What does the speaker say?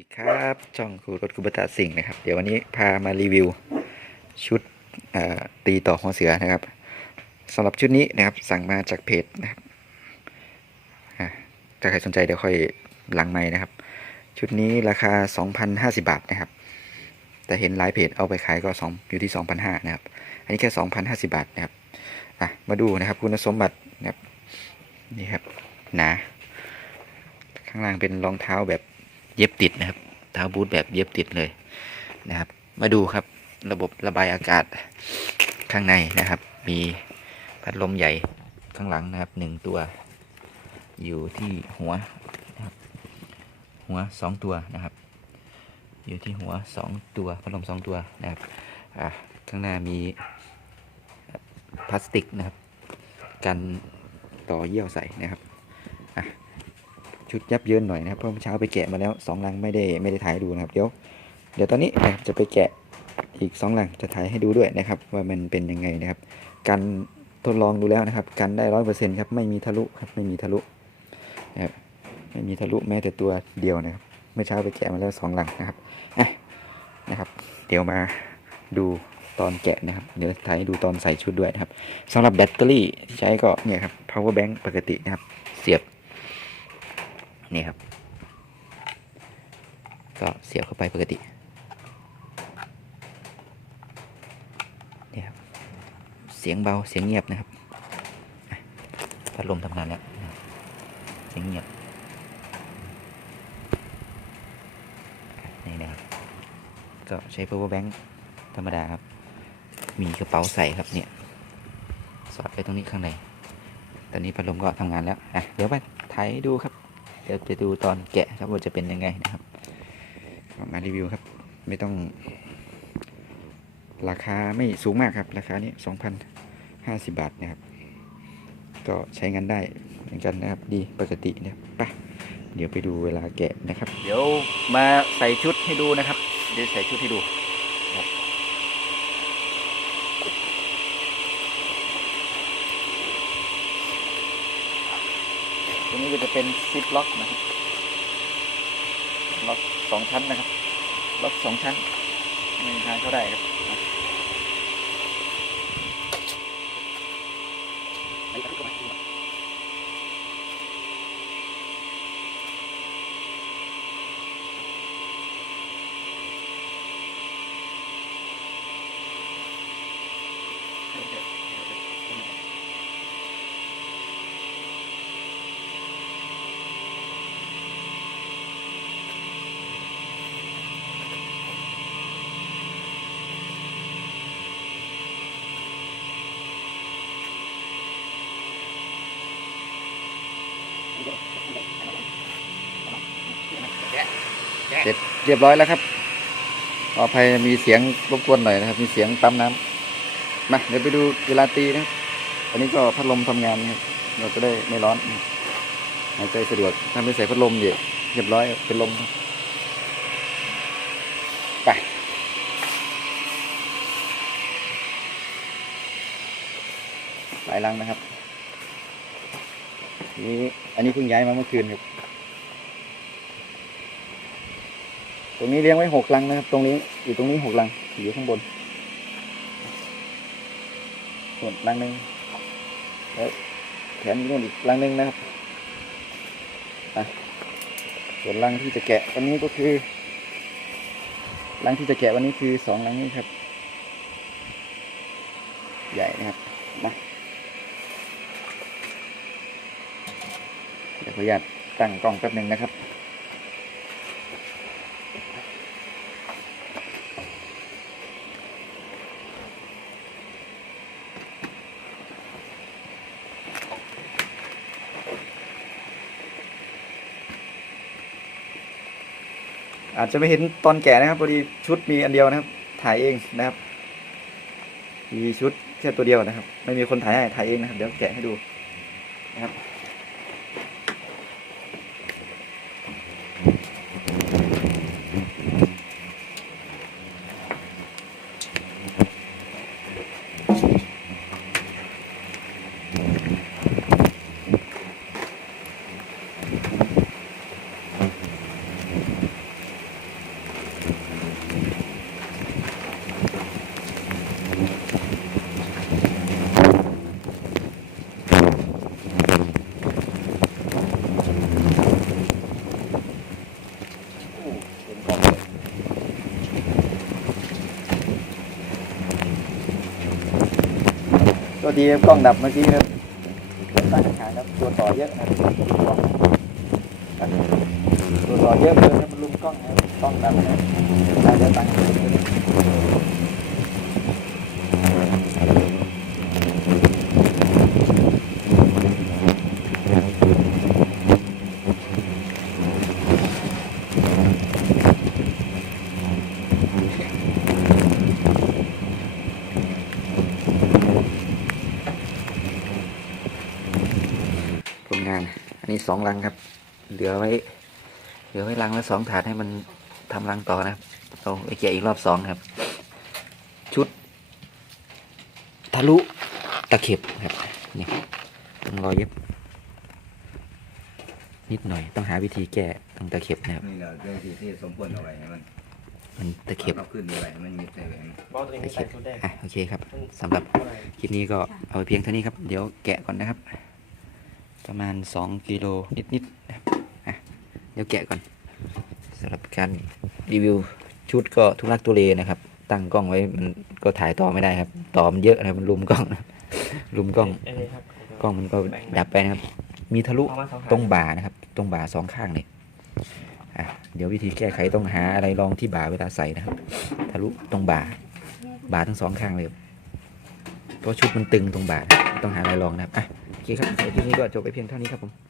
ดีครับช่องครูรถคุบตาสิงนะครับ เดี๋ยววันนี้พามารีวิวชุดตีต่อหัวเสือนะครับสำหรับชุดนี้นะครับสั่งมาจากเพจนะครับอะถ้าใครสนใจเดี๋ยวค่อยหลังไม้นะครับ ชุดนี้ราคา 2,050 บาทนะครับ แต่เห็นหลายเพจเอาไปขายก็สองอยู่ที่ 2,500นะครับ อันนี้แค่ 2,050 บาทนะครับอะมาดูนะครับคุณสมบัตินะครับนี่ครับหนาข้างล่างเป็นรองเท้าแบบ เย็บติดนะครับเท้าบูทแบบเย็บติดเลยนะครับ มาดูครับระบบระบายอากาศข้างในนะครับ มีพัดลมใหญ่ข้างหลังนะครับหนึ่งตัวอยู่ที่หัวนะครับหัวสองตัวนะครับ อยู่ที่หัวสองตัวพัดลมสองตัวนะครับข้างหน้ามีพลาสติกนะครับ กันต่อเยี่ยวใส่นะครับ ชุดยับเยินหน่อยนะครับเพราะเมื่อเช้าไปแกะมาแล้วสองลังไม่ได้ไม่ได้ถ่ายดูนะครับเดี๋ยวเดี๋ยวตอนนี้นะครับจะไปแกะอีกสองลังจะถ่ายให้ดูด้วยนะครับ ว่ามันเป็นยังไงนะครับการทดลองดูแล้วนะครับ กันได้ร้อยเปอร์เซ็นต์ครับไม่มีทะลุครับไม่มีทะลุนะครับไม่มีทะลุแม้แต่ตัวเดียวนะครับเมื่อเช้าไปแกะมาแล้วสองลังนะครับอะนะครับ เดี๋ยวมาดูตอนแกะนะครับ เดี๋ยวถ่ายให้ดูตอนใส่ชุดด้วยนะครับสำหรับแบตเตอรี่ที่ใช้ก็เนี่ยครับ power bank ปกตินะครับ เสียบ นี่ครับ ก็เสียบเข้าไปปกตินี่ครับเสียงเบาเสียงเงียบนะครับพัดลมทำงานแล้วเสียงเงียบนี่นะครับก็ใช้ power bank ธรรมดาครับ มีกระเป๋าใส่ครับเนี่ยสอดไปตรงนี้ข้างใน ตอนนี้พัดลมก็ทำงานแล้ว อะ เดี๋ยวไปถ่ายดูครับ เดี๋ยวจะดูตอนแกะครับว่าจะเป็นยังไงนะครับมารีวิวครับ ไม่ต้อง ราคาไม่สูงมากครับ ราคานี้2,050บาทนะครับ ก็ใช้งานได้เหมือนกันนะครับ ดีปกตินะครับไปเดี๋ยวไปดูเวลาแกะนะครับ เดี๋ยวมาใส่ชุดให้ดูนะครับ เดี๋ยวใส่ชุดให้ดูครับ ตรงนี้ก็จะเป็นซิปล็อกนะครับล็อกสองชั้นนะครับ ล็อกสองชั้นไม่มีทางเข้าได้ครับเเสร็จเรียบร้อยแล้วครับขออภัยมีเสียงรบกวนหน่อยนะครับ มีเสียงปั๊มน้ำมาเดี๋ยวไปดูเวลาตีนะอันนี้ก็พัดลมทำงานนะครับเราจะได้ไม่ร้อนหายใจสะดวกถ้าไม่ใส่พัดลมเดี๋ยเรียบร้อยเป็นลมครับไปหลายลังนะครับ นี่อันนี้เพิ่งย้ายมาเมื่อคืนครับตรงนี้เลี้ยงไว้หกลังนะครับ ตรงนี้อยู่ตรงนี้หกลังอยู่ข้างบน ส่วนลังหนึ่งแล้วแขนนู่นอีกลังหนึ่งนะครับส่วนลังที่จะแกะวันนี้ก็คือลังที่จะแกะวันนี้คือสองลังนี้ครับ ใหญ่นะครับนะเดี๋ยว ขออนุญาตตั้งกล้องแป๊บหนึ่งนะครับ อาจจะไม่เห็นตอนแก่นะครับพอดีชุดมีอันเดียวนะครับ ถ่ายเองนะครับ มีชุดแค่ตัวเดียวนะครับ ไม่มีคนถ่ายให้ถ่ายเองนะครับ เดี๋ยวแกะให้ดูนะครับ ดีกล้องดับเมื่อกี้ครับตั้งขายครับตัวต่อเยอะครับตัวต่อเยอะเลยครับมันลุมกล้องนะครับกล้องดับนะได้แล้วตั้งานอันนี้สองรังครับ เหลือไว้ เหลือไว้รังละสองถาดให้มันทำรังต่อนะครับเราไปแกะอีกรอบสองครับ ชุด ทะลุตะเข็บครับนี่ต้องรอเย็บ นิดหน่อยต้องหาวิธีแก้ตรงตะเข็บนะครับนี่เราเรื่องที่ที่สมควรเอาไว้ให้มันมันตะเข็บเอาขึ้นเอาไว้ให้มันมีใส่ไว้เพราะตัวเองตะใส่เข็บชุดแรกอะโอเคครับสำหรับเท่าไหร่คลิปนี้ก็เอาไปเพียงเท่านี้ครับ เดี๋ยวแกะก่อนนะครับ ประมาณ 2 กิโลนิดๆนะครับอะเดี๋ยวแกะก่อนสำหรับการรีวิวชุดก็ทุลักทุเลนะครับ ตั้งกล้องไว้มันก็ถ่ายต่อไม่ได้ครับ ต่อมันเยอะนะมันลุมกล้องลุมกล้องเอ้ยครับกล้องมันก็ดับไปนะครับ มีทะลุเอามาสองตรงบ่านะครับ ตรงบ่าสองข้างเลยอะเดี๋ยววิธีแก้ไขต้องหาอะไรรองที่บ่าเวลาใส่นะครับ ทะลุตรงบ่า บ่าทั้งสองข้างเลยครับเพราะชุดมันตึงตรงบ่า ต้องหาอะไรรองนะครับอะโอ เคครับเดี๋ยวทีนี้ก็จบไปเพียงเท่านี้ครับผม